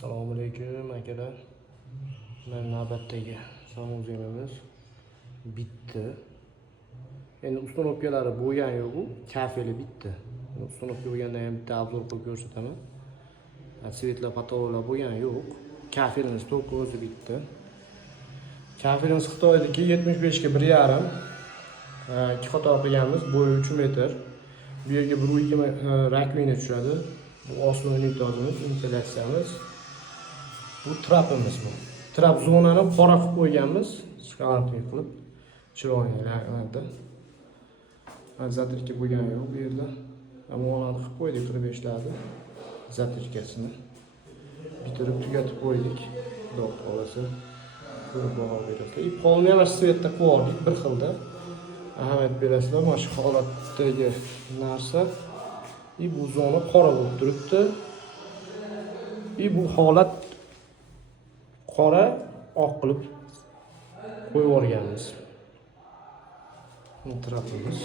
Assalomu alaykum akalar. Mana navbatdagi samozyonimiz bitdi. Endi uстановkalari bo'lgan yo'q bu, kafeli bitdi. Uстановka bo'lgandan ham bitta obzor qilib ko'rsataman. Svetlar patologlar bo'lgan yo'q. Kafelimiz to'liq o'zi bitdi. Kafelimiz Xitoydagi 75 ga 1,5. Ikki qator qilganmiz, bo'yi 3 metr. Bu yerga 1,20 rakvina tushadi. Bu osmon unitozimiz, ventilyatsiyamiz. Bu trapimiz bu. Trap zonani qora qilib qo'yganmiz, skalantik qilib. Chiroyli. Zatrika bo'lgan yo'q bu yerda. Amonat qilib qo'ydik 45 larda. Zatrikasini bitirib tugatib qo'ydik. Xudo xolasa ko'rib boqaverasizlar. Polni ham svetda qo'ydik bir xilda. Ahamiyat berasizlar, mana shu holatdagi narsa. Bu zona qora bo'lib turibdi. Bu holat qora oq qilib qo'yib yuborganmiz. Bu trapimiz.